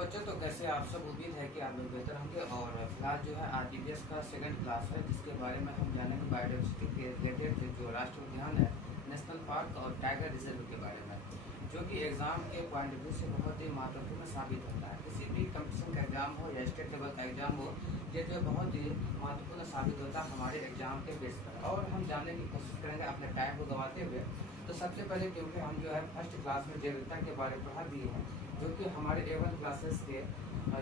बच्चों, तो कैसे आप सब? उम्मीद है कि आप लोग बेहतर होंगे। और फिलहाल जो है आज जीपीएस का सेकंड क्लास है, जिसके बारे में हम जानेंगे बायोडाइवर्सिटी के रिलेटेड जो राष्ट्रीय उद्यान है, नेशनल पार्क और टाइगर रिजर्व के बारे में, जो कि एग्जाम के पॉइंट ऑफ व्यू से बहुत ही महत्वपूर्ण साबित होता है। किसी भी कंपटीशन का एग्जाम हो या स्टेट लेवल का एग्जाम हो, ये जो बहुत ही महत्वपूर्ण साबित होता है हमारे एग्जाम के बेस पर। और हम जानने की कोशिश करेंगे अपने टाइम को गंवाते हुए। तो सबसे पहले क्योंकि हम जो है फर्स्ट क्लास में जैविकता के बारे में पढ़ा दिए हैं, जो कि हमारे A1 क्लासेस के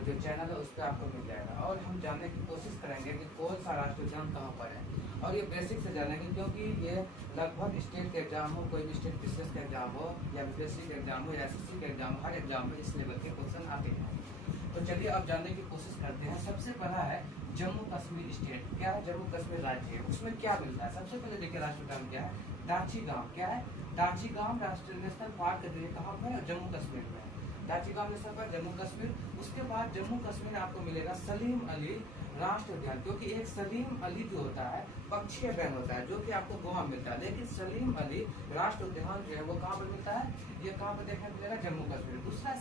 जो चैनल है उस पर आपको मिल जाएगा। और हम जानने की कोशिश करेंगे कि कौन सा राष्ट्रीय उद्यान कहाँ पर है, और ये बेसिक से जानेंगे, क्योंकि ये लगभग स्टेट के एग्जाम हो, कोई भी स्टेट विशेष का एग्जाम हो या बीपीएससी का एग्जाम हो या SSC का एग्जाम हो, हर एग्जाम में इस लेवल के क्वेश्चन आते हैं। तो चलिए अब जानने की कोशिश करते हैं। सबसे पहला है जम्मू कश्मीर स्टेट। क्या है? जम्मू कश्मीर राज्य है। उसमें क्या मिलता है? सबसे पहले देखिए राष्ट्रीय उद्यान क्या है। दाची गांव। क्या है? दाची गांव राष्ट्रीय नेशनल पार्क कहाँ पर है? जम्मू कश्मीर में। दाची गांव नेशनल पार्क जम्मू कश्मीर। उसके बाद जम्मू कश्मीर में आपको मिलेगा सलीम अली राष्ट्रीय उद्यान, क्योंकि एक सलीम अली जो होता है पक्षी बैन होता है, जो कि आपको गोवा में मिलता है। लेकिन सलीम अली राष्ट्रीय उद्यान जो है वो कहाँ पर मिलता है? ये कहाँ पर देखने को मिलेगा? जम्मू कश्मीर। दूसरा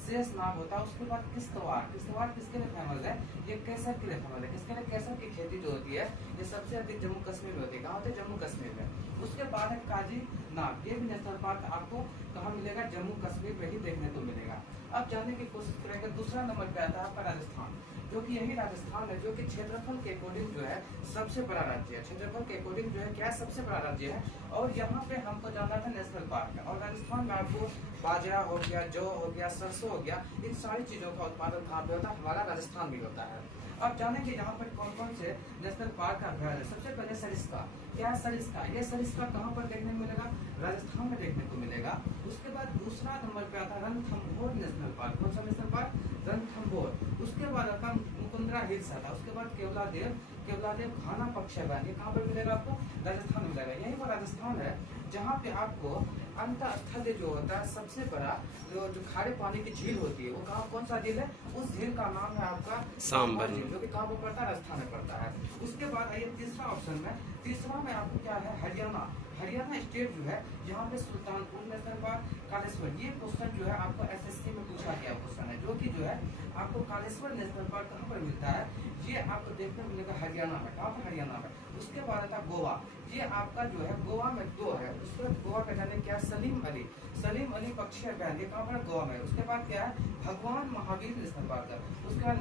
शेषनाग होता है। उसके बाद किश्तवाड़ किसके लिए फेमस है? ये केसर के लिए फेमस है। किसके लिए? केसर की खेती जो होती है ये सबसे अधिक जम्मू कश्मीर में होती है। कहाँ होती है? जम्मू कश्मीर में। उसके बाद है काजी नाग। ये भी नेशनल पार्क आपको कहाँ मिलेगा? जम्मू कश्मीर में ही देखने को मिलेगा। अब जानने की कोशिश करेंगे। दूसरा नंबर पे आता है आपका राजस्थान, जो कि यही राजस्थान है, जो कि क्षेत्रफल के अकॉर्डिंग जो है सबसे बड़ा राज्य है। क्षेत्रफल के अकॉर्डिंग जो है क्या सबसे बड़ा राज्य है। और यहाँ पे हमको जानना था नेशनल पार्क है। और राजस्थान में आपको बाजरा हो गया, जौ हो गया, सरसों हो गया, इन सारी चीजों का उत्पादन कहाँ पे होता है? हमारा राजस्थान में होता है। अब जानेंगे यहाँ पर कौन कौन से नेशनल पार्क का अभ्यारण्य है। सबसे पहले सरिस्का। क्या है सरिस्का? ये सरिस्का कहाँ पर देखने को मिलेगा? राजस्थान में देखने को मिलेगा। उसके बाद दूसरा नंबर पे आता है रणथंभौर नेशनल पार्क। कौन सा नेशनल पार्क? रणथंभौर। उसके बाद आता मुकुंदरा हिल्स आता है। उसके बाद केवलादेव घाना पक्षी अभ्यारण्य। ये कहाँ पर मिलेगा आपको? राजस्थान में मिलेगा। यही वो राजस्थान है जहाँ पे आपको अंतःस्थल जो होता है सबसे बड़ा जो खारे पानी की झील होती है, वो कहाँ कौन सा झील है? उस झील का नाम है आपका सांबर झील, जो कि कहाँ पर पड़ता है? राजस्थान में पड़ता है। उसके बाद आइए तीसरा ऑप्शन में। तीसरा में आपको क्या है? हरियाणा स्टेट जो है, यहाँ पे सुल्तानपुर नेशनल पार्क, कालेश्वर। ये क्वेश्चन जो है आपको SSC में पूछा गया क्वेश्चन है, जो कि जो है आपको कालेश्वर नेशनल पार्क कहाँ पर मिलता है? ये आपको देखने को मिलेगा हरियाणा में। कहाँ पर? हरियाणा में। उसके बाद आता गोवा। ये आपका जो है गोवा में दो है। उसके बाद गोवा का जाने क्या? सलीम अली पक्षी अभ्यारण्य। कहाँ पर? गोवा में। उसके बाद क्या है? भगवान महावीर नेशनल पार्क है। उसके बाद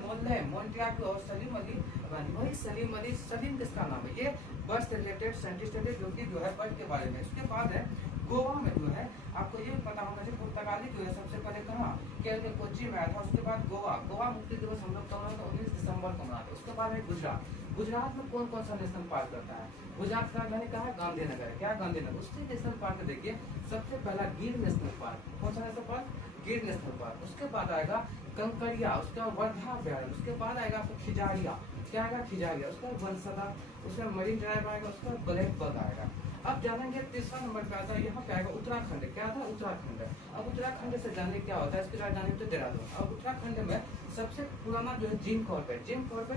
मोन्ट्यागो और सलीम अली। वही सलीम किसका नाम है? ये बर्ड से रिलेटेड साइंटिस्ट है, जो कि जो है बर्ड के बारे में। उसके बाद है गोवा में जो है आपको ये पता होना चाहिए, पुर्तगाली जो है सबसे पहले कहाँ? केरल के कोच्चि में आया था। उसके बाद गोवा मुक्ति दिवस हम लोग कब मनाते हैं? 19 दिसंबर को मनाते हैं। उसके बाद है गुजरात में कौन कौन सा नेशनल पार्क करता है? गुजरात का राजधानी कहाँ है? गांधीनगर है। क्या? गांधीनगर। उसके नेशनल पार्क देखिए, सबसे पहला गिर नेशनल पार्क। कौन सा नेशनल पार्क? गिर नेशनल पार्क। उसके बाद आएगा कंकरिया। उसके बाद वर्धा अभ्यारण्य। उसके बाद आएगा आपको खिजारिया। क्या आएगा? खिजारिया। उसके बाद वनसदा। उसके बाद मरीन ड्राइव आएगा। उसके बाद ब्लैक बग आएगा। अब जानेंगे तीसरा नंबर पे आता है, यहाँ पे आएगा उत्तराखंड। क्या था? उत्तराखंड। अब उत्तराखंड से जाने क्या होता है? इसकी राजधानी होती है देहरादून। अब उत्तराखंड में सबसे पुराना जो है जिम कॉर्बेट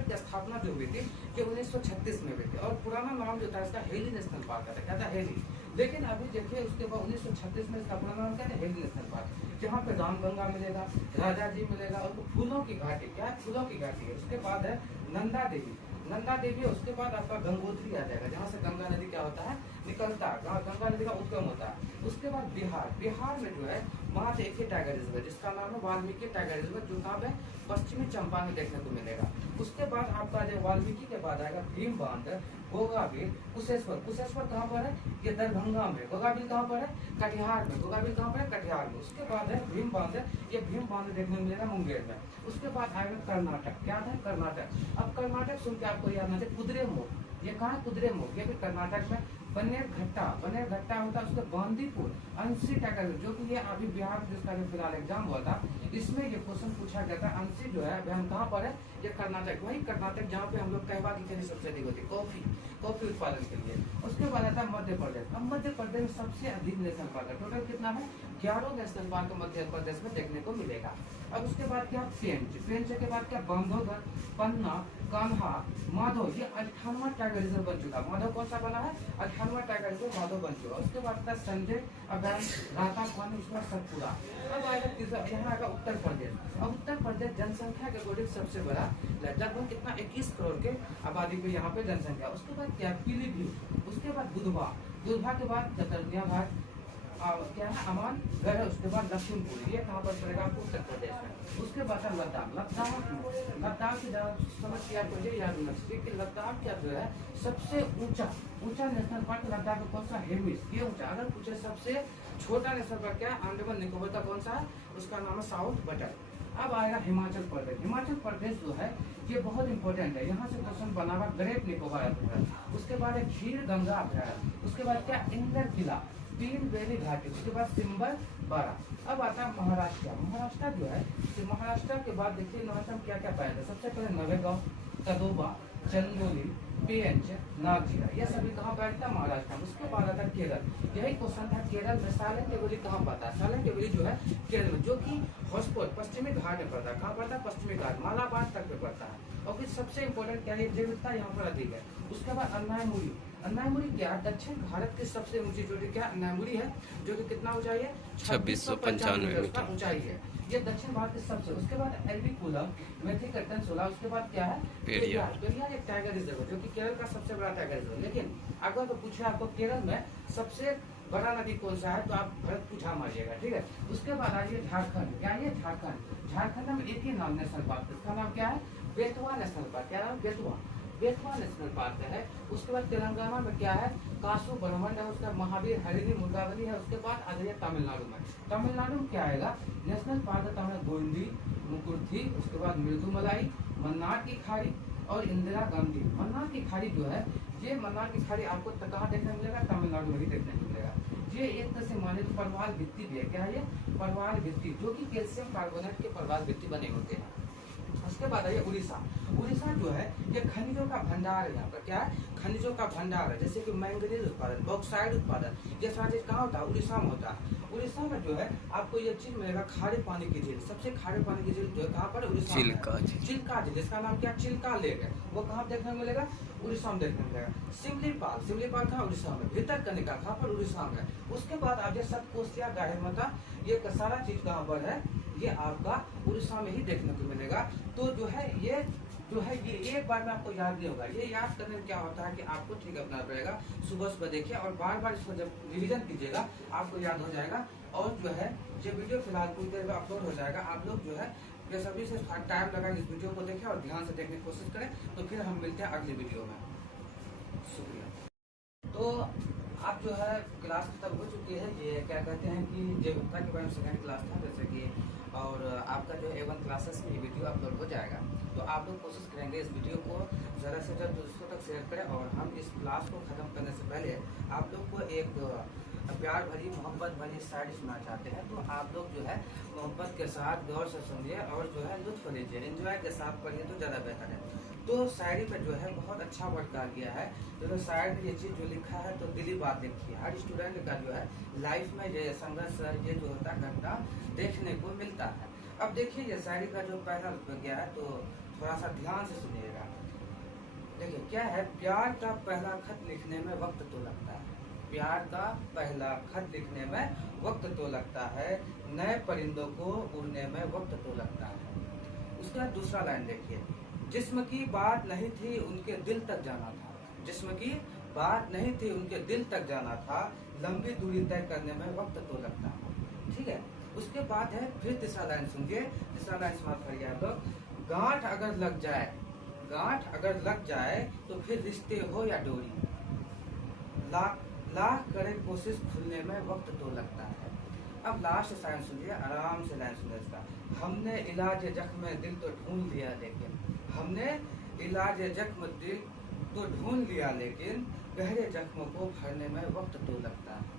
की स्थापना जो हुई थी ये 1936 में हुई थी। और पुराना नाम जो था इसका हेली नेशनल पार्क था। क्या था? हेली। लेकिन अभी देखिए उसके बाद 1936 में इसका पुराना नाम क्या था? हेली नेशनल पार्क, जहाँ पे रामगंगा मिलेगा, राजा जी मिलेगा, और फूलों की घाटी। क्या है? फूलों की घाटी है। उसके बाद है नंदा देवी। उसके बाद आपका गंगोत्री आ जाएगा, जहाँ से गंगा नदी क्या होता है? निकलता है, गंगा नदी का उद्गम होता है। उसके बाद बिहार में जो है वहाँ पे एक ही टाइगर रिजर्व है, जिसका नाम है वाल्मीकि टाइगर रिजर्व, जो कहाँ पे? पश्चिमी चंपारण में देखने को मिलेगा। उसके बाद आपका जो वाल्मीकि के बाद आएगा भीम बांध, गोगाबिल, कुशेश्वर कहाँ पर है? ये दरभंगा में। गोगाबिल कहाँ पर है? कटिहार में। कटिहार में। उसके बाद है भीम बांध। ये भीम बांध देखने को मिलेगा मुंगेर में। उसके बाद आएगा कर्नाटक। क्या था? कर्नाटक। अब कर्नाटक सुन के आपको याद आना चाहिए कुद्रेमुख। ये कहाँ है? कुद्रेमुख। ये भी कर्नाटक में। बनेर घट्टा होता है। उसके बांदीपुर अंशी टाइगर, जो कि ये अभी बिहार जिसका भी फिलहाल एग्जाम हुआ था, इसमें ये क्वेश्चन पूछा गया था। अंशी जो है कहाँ पर है? ये कर्नाटक, वही कर्नाटक जहाँ पे हम लोग कहवा की खेती सबसे अधिक होती है, कॉफी उत्पादन के लिए। उसके बाद आता है मध्य प्रदेश। अब मध्य प्रदेश में सबसे अधिक नेशनल पार्क है, टोटल कितना है 11 नेशनल पार्क मध्य प्रदेश में देखने को मिलेगा। अब उसके बाद क्या पेंच के बाद क्या बांधवगढ़, पन्ना, कान्हा, माधव, ये 98वां टाइगर रिजर्व बन चुका। माधव कौन सा बना है 98वां टाइगर रिजर्व माधव बन चुका। उसके बाद था संजय अभ्यारण, राता पानी, उसके बाद सतपुरा। अब आएगा तीसरा, यहाँ आएगा उत्तर प्रदेश। अब उत्तर प्रदेश जनसंख्या के अकॉर्डिंग सबसे बड़ा, लगभग कितना 21 करोड़ के आबादी पे यहाँ पे जनसंख्या। उसके बाद क्या पीलीभीत, उसके बाद बुधवा के बाद कतरनिया घाट, क्या है अमानगढ़, उसके बाद लखीमपुर। ये कहाँ पर पड़ेगा आपको उत्तर प्रदेश में। उसके बाद है लद्दाख की समझ के आपको ये याद होना चाहिए कि लद्दाख क्या जो है सबसे ऊंचा नेशनल पार्क लद्दाख का कौन सा हेमिस, ये ऊंचा। अगर पूछे सबसे छोटा नेशनल पार्क क्या है अंडमान निकोबार का कौन सा है, उसका नाम है साउथ बटन। अब आएगा हिमाचल प्रदेश। हिमाचल प्रदेश जो है ये बहुत इंपॉर्टेंट है, यहाँ से क्वेश्चन बना हुआ ग्रेट निकोबार अभ्यारण्य। उसके बाद है खीर गंगा अभ्यारण्य। उसके बाद क्या इंदर किला, तीन बेली घाटी, उसके बाद सिम्बर बारा। अब आता है महाराष्ट्र जो है, तो महाराष्ट्र के बाद देखिए महाराष्ट्र में क्या क्या पाया था। सबसे पहले नवेगांव, कदोबा, चंदोली, पेंच, नागझीरा, ये सभी कहाँ बैठता है महाराष्ट्र में। उसके बाद आता है केरल। यही क्वेश्चन था केरल में साइलेंट वैली कहाँ पाता है। साइलेंट वैली जो है केरल में, जो कि हॉटस्पॉट पश्चिमी घाट में पड़ता है। कहाँ पड़ता है पश्चिमी घाट, मालाबार तक में पड़ता है। और फिर सबसे इम्पोर्टेंट क्या है जैविकता यहाँ पर अधिक है। उसके बाद अन्नायमुरी क्या दक्षिण भारत की सबसे ऊंची चोटी क्या अन्नायमुरी है, जो कि कितना ऊंचाई है 2695 मीटर ऊंचाई है। ये दक्षिण भारत की सबसे। उसके बाद एल्विकुलम, मेथिकट्टन 16। उसके बाद क्या है पेरियार एक टाइगर रिजर्व जो कि केरल का सबसे बड़ा टाइगर रिजर्व। लेकिन अगर तो पूछे आपको केरल में सबसे बड़ा नदी कौन सा है तो आप भरत पूछा मारिएगा, ठीक है। उसके बाद आइए झारखंड। क्या ये झारखंड में एक ही नाम नेशनल पार्क, इसका नाम क्या है बेतवा नेशनल पार्क। क्या नाम बेतवा नेशनल पार्क है। उसके बाद तेलंगाना में क्या है कासू ब्रह्मंड है, उसका महावीर हरिणी मुंडावली है। उसके बाद आ जाइए तमिलनाडु में क्या आएगा नेशनल पार्क है गोविंदी, मुकुर्थी, उसके बाद मृदुमलाई, मन्नार की खाड़ी और इंदिरा गांधी। मन्नार की खाड़ी जो है ये मन्नार की खाड़ी आपको कहाँ देखने मिलेगा तमिलनाडु में ही देखने को मिलेगा। ये एक तरह से माने तो परवाल भित्ति भी है। क्या है ये परवाल भित्ति, जो कि कैल्शियम कार्बोनेट के परवाल भित्ति बने होते हैं। उसके बाद है उड़ीसा जो है ये खनिजों का भंडार है। यहाँ पर क्या है खनिजों का भंडार है, जैसे कि मैंगनीज उत्पादन, बॉक्साइड उत्पादन, ये सारा चीज कहाँ होता है उड़ीसा में होता है। उड़ीसा में जो है आपको ये चीज मिलेगा खारे पानी की झील। सबसे खारे पानी की झील जो है कहाँ पर उड़ीसा में चिल्का झील, जिसका नाम क्या चिल्का लेक है, वो कहाँ देखने को मिलेगा उड़ीसा में देखने को मिलेगा। सिमलीपाल कहाँ उड़ीसा में। भितरकनिका कहाँ पर उड़ीसा में। उसके बाद आप जो सतकोसिया गाढ़ेमाता, ये सारा चीज कहाँ पर है ये आपका उड़ीसा में ही देखने को मिलेगा। तो जो है ये एक बार में आपको याद नहीं होगा। ये याद करने में क्या होता है कि आपको ठीक अपना पड़ेगा, सुबह देखिए और बार इसको जब रिवीजन कीजिएगा आपको याद हो जाएगा। और जो है ये वीडियो फिलहाल कुछ देर में अपलोड हो जाएगा। आप लोग जो है ये सभी से टाइम लगा इस वीडियो को देखें और ध्यान से देखने की कोशिश करें। तो फिर हम मिलते हैं अगली वीडियो में। शुक्रिया। तो आप जो है क्लास खत्म हो चुकी है। ये क्या कहते हैं कि जैविकता के बारे में सेकंड क्लास था जैसे कि, और आपका जो A1 क्लासेस में ये वीडियो अपलोड हो जाएगा। तो आप लोग कोशिश करेंगे इस वीडियो को ज़्यादा से ज़्यादा दोस्तों तक शेयर करें। और हम इस क्लास को ख़त्म करने से पहले आप लोग को एक प्यार भरी मोहब्बत भरी शायरी सुना चाहते हैं। तो आप लोग जो है मोहब्बत के साथ गौर से सुनिए और जो है लुत्फ लीजिए, एंजॉय के साथ पढ़िए तो ज़्यादा बेहतर है। तो शायरी में जो है बहुत अच्छा वर्ड कहा गया है। तो शायर ने ये चीज़ जो लिखा है तो दिली बात लिखी है। हर स्टूडेंट का जो है लाइफ में ये संघर्ष ये जो होता है घटना देखने को मिलता है। अब देखिए ये शायरी का जो पहला गया है तो थोड़ा सा ध्यान से सुनिएगा। देखिए क्या है, प्यार का पहला खत लिखने में वक्त तो लगता है। प्यार का पहला खत लिखने में वक्त तो लगता है, नए परिंदों को उड़ने में वक्त तो लगता है। उसका दूसरा लाइन देखिए, जिस्म की बात नहीं थी उनके दिल तक जाना था। जिस्म की बात नहीं थी उनके दिल तक जाना था, लंबी दूरी तय करने में वक्त तो लगता है। ठीक है। उसके बाद है फिर तीसरा लाइन सुनिए। तीसरा लाइन समाप्त करिए आप लोग। गांठ अगर लग जाए तो फिर रिश्ते हो या डोरी, लाख करे कोशिश खुलने में वक्त तो लगता है। अब लास्ट लाइन सुनिए, आराम से लाइन सुनिए इसका। हमने इलाज जख्म दिल तो ढूंढ लिया लेकिन, हमने इलाज जख्म दिल तो ढूंढ लिया लेकिन, गहरे जख्मों को भरने में वक्त तो लगता है।